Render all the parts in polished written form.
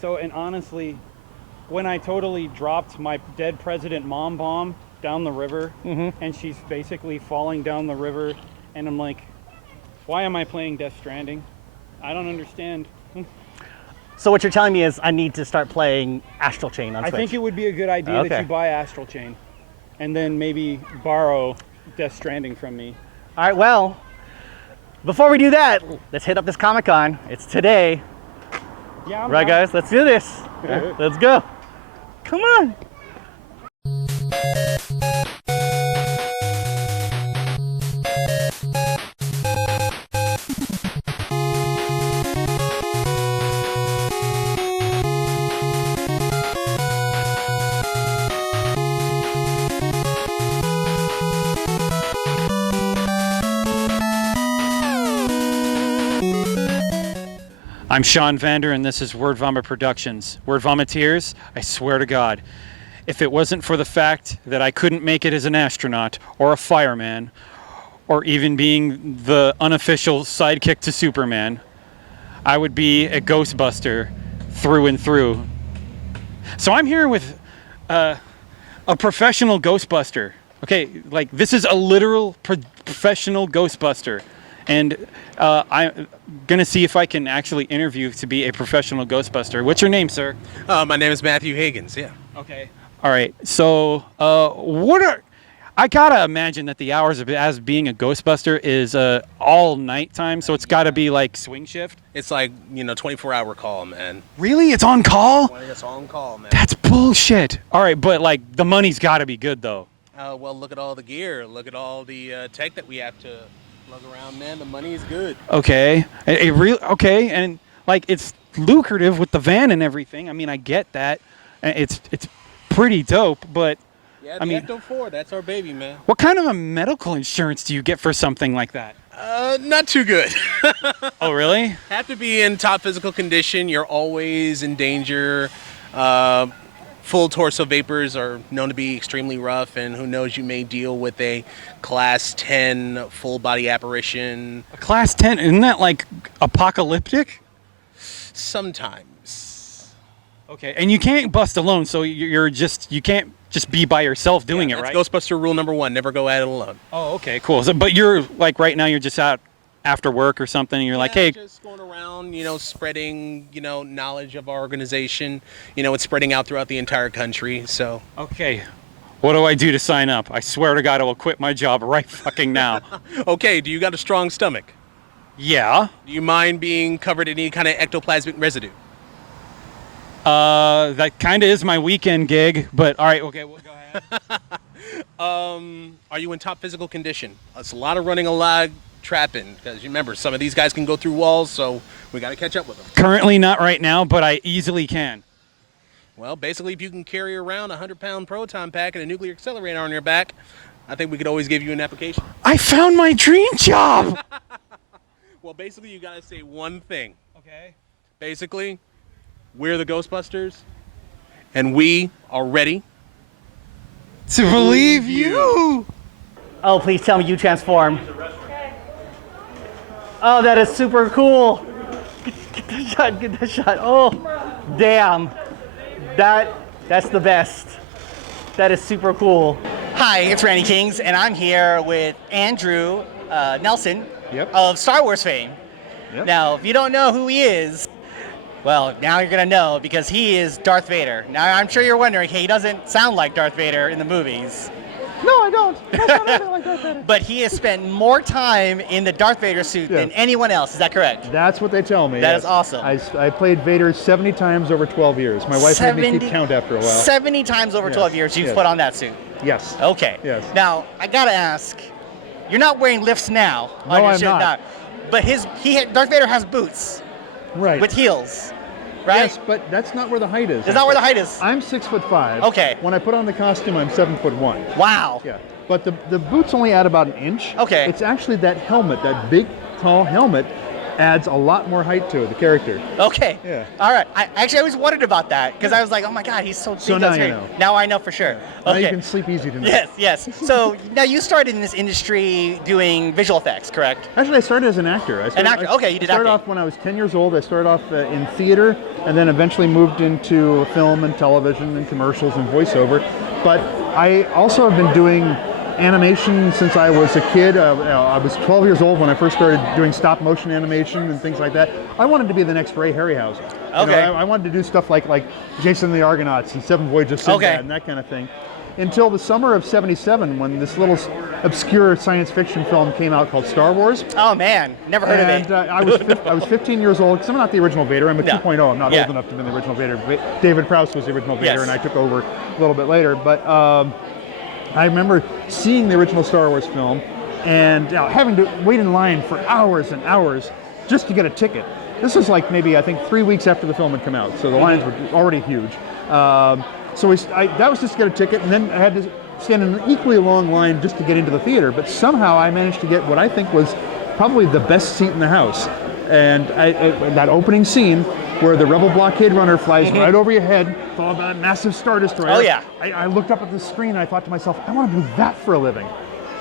So, and honestly, when I totally dropped my dead president mom bomb down the river, and she's basically falling down the river, and I'm like, why am I playing Death Stranding? I don't understand. So what you're telling me is I need to start playing Astral Chain on Switch. I think it would be a good idea that you buy Astral Chain, and then maybe borrow Death Stranding from me. All right, well, before we do that, let's hit up this Comic Con. It's today. Yeah, right, guys? Let's do this. Let's go. Come on. I'm Sean Vander, and this is Word Vomit Productions. Word Vomiteers, I swear to God, if it wasn't for the fact that I couldn't make it as an astronaut, or a fireman, or even being the unofficial sidekick to Superman, I would be a Ghostbuster through and through. So I'm here with a professional Ghostbuster. Okay, like this is a literal professional Ghostbuster. And I'm going to see if I can actually interview to be a professional Ghostbuster. What's your name, sir? My name is Matthew Higgins, yeah. Okay. All right. So I got to imagine that the hours of as being a Ghostbuster is all night time. So it's got to be like swing shift. It's like, 24-hour call, man. Really? It's on call? It's on call, man. That's bullshit. All right. But like the money's got to be good, though. Well, look at all the gear. Look at all the tech that we have to lug around, man. The money is good. Okay. Okay. And like it's lucrative with the van and everything. I mean, I get that. It's pretty dope, but yeah, I mean, Ecto 4, that's our baby, man. What kind of a medical insurance do you get for something like that? Not too good. Oh, really? Have to be in top physical condition. You're always in danger. Full torso vapors are known to be extremely rough, and who knows, you may deal with a class 10 full body apparition. A class 10? Isn't that like apocalyptic? Sometimes. Okay, and you can't bust alone, so you can't just be by yourself doing it, right? Ghostbuster rule number 1, never go at it alone. Oh, okay, cool. So, but you're like right now you're just out after work or something, and you're like, hey, just going around, spreading, knowledge of our organization. It's spreading out throughout the entire country, so. Okay, what do I do to sign up? I swear to God, I will quit my job right fucking now. Okay, do you got a strong stomach? Yeah. Do you mind being covered in any kind of ectoplasmic residue? That kind of is my weekend gig, but all right, okay, well, go ahead. Are you in top physical condition? It's a lot of running a log, trapping, because you remember some of these guys can go through walls, so we got to catch up with them. Currently not right now, but I easily can. Well, basically, if you can carry around a 100-pound proton pack and a nuclear accelerator on your back, I think we could always give you an application. I found my dream job. Well, basically, you got to say one thing. Okay. Basically, we're the Ghostbusters, and we are ready to believe you. Oh, please tell me you transform. Oh, that is super cool. Get that shot, get that shot. Oh, damn. That's the best. That is super cool. Hi, it's Randy Kings, and I'm here with Andrew Nelson of Star Wars fame. Yep. Now, if you don't know who he is, well, now you're going to know, because he is Darth Vader. Now, I'm sure you're wondering, hey, he doesn't sound like Darth Vader in the movies. No, I don't. I don't like Darth Vader. But he has spent more time in the Darth Vader suit than anyone else. Is that correct? That's what they tell me. That is awesome. I played Vader 70 times over 12 years. My wife made me keep count after a while. 70 times over 12 years you've put on that suit? Yes. Okay. Yes. Now, I got to ask, you're not wearing lifts now. No, I'm not. Now, but Darth Vader has boots. Right. With heels. Right? Yes, but that's not where the height is. It's not where the height is. I'm 6'5". Okay. When I put on the costume, I'm 7'1". Wow. Yeah. But the boots only add about an inch. Okay. It's actually that helmet, that big, tall helmet, adds a lot more height to it, the character. Okay. Yeah. All right. I always wondered about that because I was like, oh my God, he's so big. So now you know. Now I know for sure. Now Okay. you can sleep easy tonight. Yes. So now you started in this industry doing visual effects, correct? Actually, I started as an actor. Okay, you did I started acting. off when I was 10 years old. I started off in theater and then eventually moved into film and television and commercials and voiceover. But I also have been doing animation since I was a kid. I was 12 years old when I first started doing stop motion animation and things like that. I wanted to be the next Ray Harryhausen. Okay. I wanted to do stuff like Jason and the Argonauts and Seven Voyages of Sinbad and that kind of thing. Until the summer of '77, when this little obscure science fiction film came out called Star Wars. Oh man, never heard of it. And I was 15 years old, because I'm not the original Vader. I'm a 2.0. I'm not Yeah. old enough to be the original Vader. David Prowse was the original Vader, Yes. and I took over a little bit later. But I remember seeing the original Star Wars film and having to wait in line for hours and hours just to get a ticket. This was like maybe, I think, 3 weeks after the film had come out, so the lines were already huge. So that was just to get a ticket, and then I had to stand in an equally long line just to get into the theater. But somehow I managed to get what I think was probably the best seat in the house. And that opening scene where the Rebel blockade runner flies right over your head, followed by a massive Star Destroyer. Oh yeah. I looked up at the screen and I thought to myself, I want to do that for a living.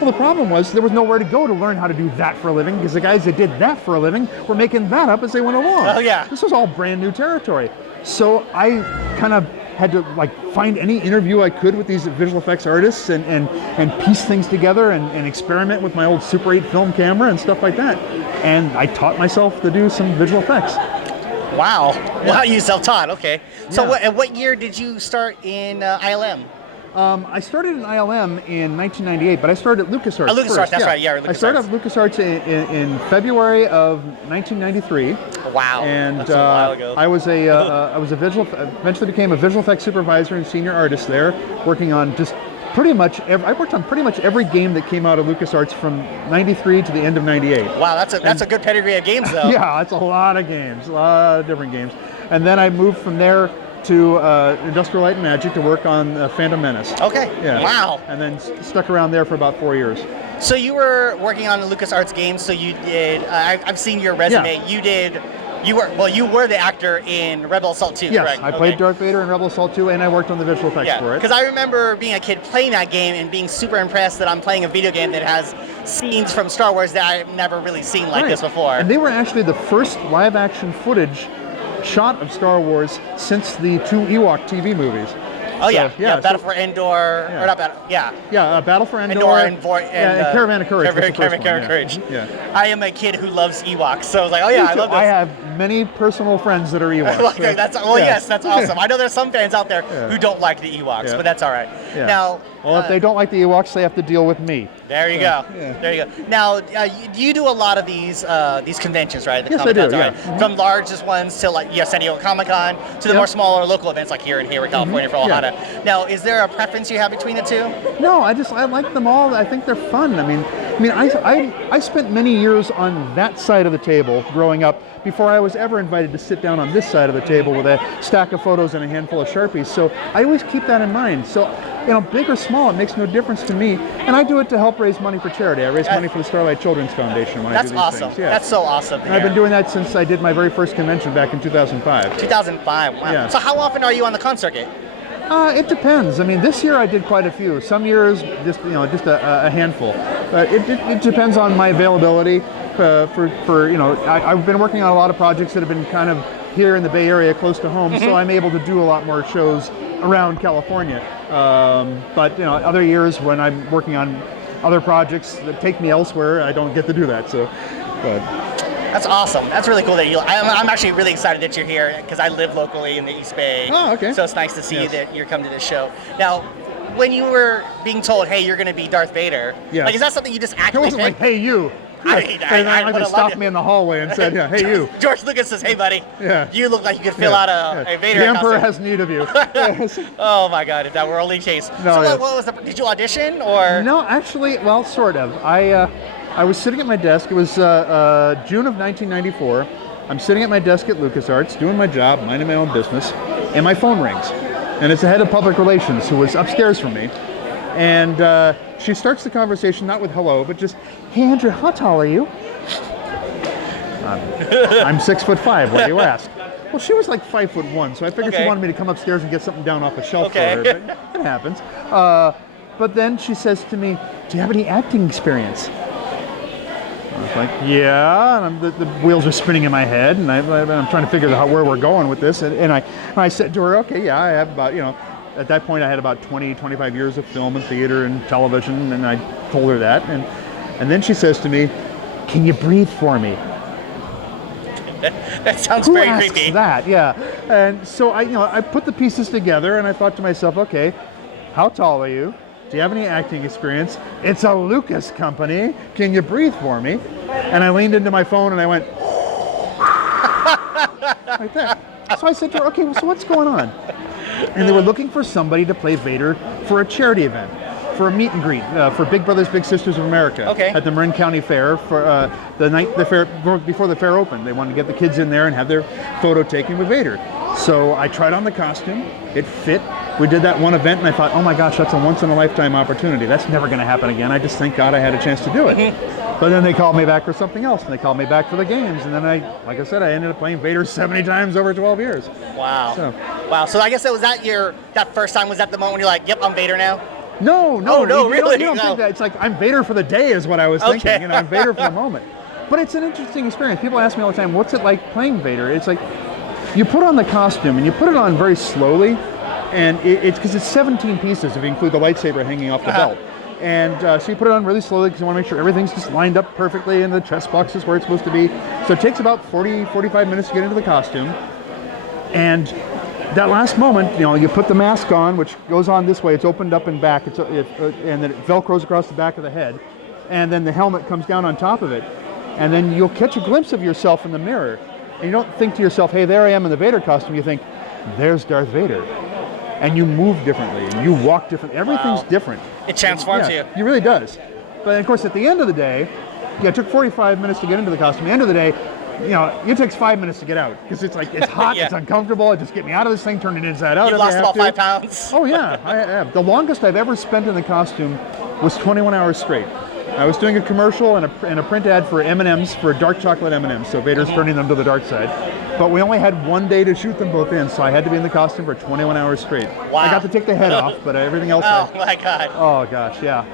Well, the problem was there was nowhere to go to learn how to do that for a living, because the guys that did that for a living were making that up as they went along. Oh yeah. This was all brand new territory. So I kind of had to find any interview I could with these visual effects artists and piece things together and experiment with my old Super 8 film camera and stuff like that. And I taught myself to do some visual effects. Wow. Wow, you self-taught. Okay. So Yeah. what year did you start in ILM? I started in ILM in 1998, but I started at LucasArts LucasArts, first. that's right, yeah, I started LucasArts. at LucasArts in February of 1993. Wow. And That's a while ago. I was eventually became a visual effects supervisor and senior artist there, working on just I worked on pretty much every game that came out of LucasArts from 93 to the end of 98. Wow, that's a good pedigree of games though. Yeah, it's a lot of games, a lot of different games. And then I moved from there to Industrial Light and Magic to work on Phantom Menace. Okay. Yeah. Wow. And then stuck around there for about 4 years. So you were working on the LucasArts games. So you did. I've seen your resume. Yeah. You were the actor in Rebel Assault 2, Yes, correct? I played Okay. Darth Vader in Rebel Assault 2, and I worked on the visual effects Yeah, for it. because I remember being a kid playing that game and being super impressed that I'm playing a video game that has scenes from Star Wars that I've never really seen like this before. And they were actually the first live-action footage shot of Star Wars since the 2 Ewok TV movies. Oh yeah, yeah, Battle so- for Endor, Yeah. or not Battle, yeah. Yeah, Battle for Endor. And Caravan of Courage. was the first Caravan one, of Courage. Yeah. I am a kid who loves Ewoks, so I was like, oh yeah, Me I too. love this. I have many personal friends that are Ewoks. Okay, yes, that's awesome. I know there's some fans out there Yeah. who don't like the Ewoks, Yeah. but that's all right. Yeah. Now, Well, if they don't like the Ewoks, they have to deal with me. there you So, go. yeah. There you go. Now, you do a lot of these conventions, right? The Yes, I do, Comic-Cons, yeah. right? From largest ones to like San Diego Comic Con to the Yeah. more smaller local events like here in California for Yeah. Ohana. Now, is there a preference you have between the two? No, I like them all. I think they're fun. I spent many years on that side of the table growing up before I was ever invited to sit down on this side of the table with a stack of photos and a handful of Sharpies. So I always keep that in mind. So, big or small, it makes no difference to me. And I do it to help raise money for charity. I raise money for the Starlight Children's Foundation when I do That's these awesome. things. Yeah. That's so awesome. And I've been doing that since I did my very first convention back in 2005. 2005. Wow. Yeah. So how often are you on the con circuit? It depends. This year I did quite a few. Some years, just a handful. It depends on my availability. I've been working on a lot of projects that have been kind of here in the Bay Area, close to home, so I'm able to do a lot more shows around California. But other years when I'm working on other projects that take me elsewhere, I don't get to do that. That's awesome. That's really cool that you. I'm actually really excited that you're here because I live locally in the East Bay. Oh, okay. So it's nice to see Yes. that you're coming to this show. Now, when you were being told, "Hey, you're going to be Darth Vader," Yes. is that something you just It actively wasn't like, picked? hey, you. I They would've stopped loved it. me in the hallway and said, hey, you. George Lucas says, "Hey, buddy, Yeah. you look like you could fill out a Vader The Emperor costume." has need of you. Yes. Oh my God! If that were only chase. No, So yeah. what was the? Did you audition or? No, actually, well, sort of. I was sitting at my desk. It was June of 1994. I'm sitting at my desk at LucasArts, doing my job, minding my own business, and my phone rings. And it's the head of public relations who was upstairs from me. And she starts the conversation not with hello, but just, hey, Andrew, how tall are you? I'm 6'5". Why do you ask? Well, she was like 5'1", so I figured she wanted me to come upstairs and get something down off a shelf for her. But it happens. But then she says to me, "Do you have any acting experience?" I was like, "Yeah." And the wheels are spinning in my head, and I'm trying to figure out where we're going with this. And I said to her, "Okay, yeah, I have about, at that point I had about 20, 25 years of film and theater and television," and I told her that. And then she says to me, "Can you breathe for me?" That sounds Who very asks creepy. that? Yeah. And so I put the pieces together, and I thought to myself, okay, how tall are you? Do you have any acting experience? It's a Lucas company. Can you breathe for me? And I leaned into my phone and I went like that. So I said to her, okay, well, so what's going on? And they were looking for somebody to play Vader for a charity event, for a meet and greet, for Big Brothers Big Sisters of America at the Marin County Fair for the night the fair before the fair opened. They wanted to get the kids in there and have their photo taken with Vader. So I tried on the costume. It fit. We did that one event, and I thought, oh my gosh, that's a once-in-a-lifetime opportunity. That's never going to happen again. I just thank God I had a chance to do it. But then they called me back for something else, and they called me back for the games, and then like I said, I ended up playing Vader 70 times over 12 years. Wow. So. Wow. So I guess it was that first time, was that the moment when you're like, yep, I'm Vader now? No, really? You don't think that. It's like, I'm Vader for the day is what I was thinking. I'm Vader for the moment. But it's an interesting experience. People ask me all the time, what's it like playing Vader? It's like, you put on the costume, and you put it on very slowly, and it's because it's 17 pieces if you include the lightsaber hanging off the belt. And so you put it on really slowly because you want to make sure everything's just lined up perfectly and the chest box is where it's supposed to be. So it takes about 45 minutes to get into the costume. And that last moment, you put the mask on, which goes on this way. It's opened up and back, and then it velcros across the back of the head. And then the helmet comes down on top of it. And then you'll catch a glimpse of yourself in the mirror. And you don't think to yourself, hey, there I am in the Vader costume. You think, there's Darth Vader. And you move differently, and you walk differently. Everything's different. It transforms you. It really does. But of course, at the end of the day, it took 45 minutes to get into the costume. At the end of the day, it takes 5 minutes to get out because it's hot, it's uncomfortable. Just get me out of this thing, turn it inside out. You lost about 5 pounds. Oh yeah, I have. The longest I've ever spent in the costume was 21 hours straight. I was doing a commercial and a print ad for M&Ms, for dark chocolate M&Ms. So Vader's turning them to the dark side. But we only had one day to shoot them both in, so I had to be in the costume for 21 hours straight. Wow. I got to take the head off, but everything else. Oh my God. Oh gosh, yeah.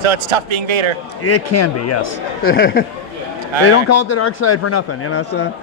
So it's tough being Vader. It can be, yes. They don't call it the dark side for nothing, so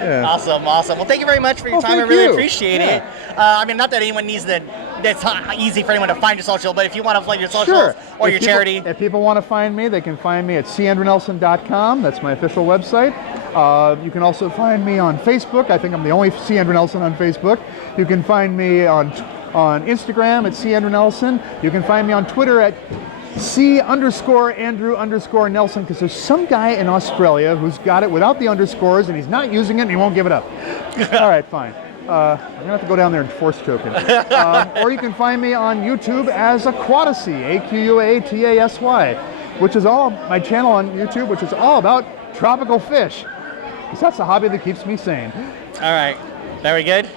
yeah. Awesome. Well, thank you very much for your time. I really appreciate it. Not that anyone needs that's not easy for anyone to find your social, but if you want to plug your socials or your charity. If people want to find me, they can find me at candrewNelson.com. That's my official website. You can also find me on Facebook. I think I'm the only C. Andrew Nelson on Facebook. You can find me on Instagram at C. Andrew Nelson. You can find me on Twitter at C_Andrew_Nelson, because there's some guy in Australia who's got it without the underscores and he's not using it and he won't give it up. All right, fine. I'm going to have to go down there and force choke him. Or you can find me on YouTube as Aquatasy, AQUATASY, which is all my channel on YouTube, which is all about tropical fish. Because that's a hobby that keeps me sane. All right. Very good.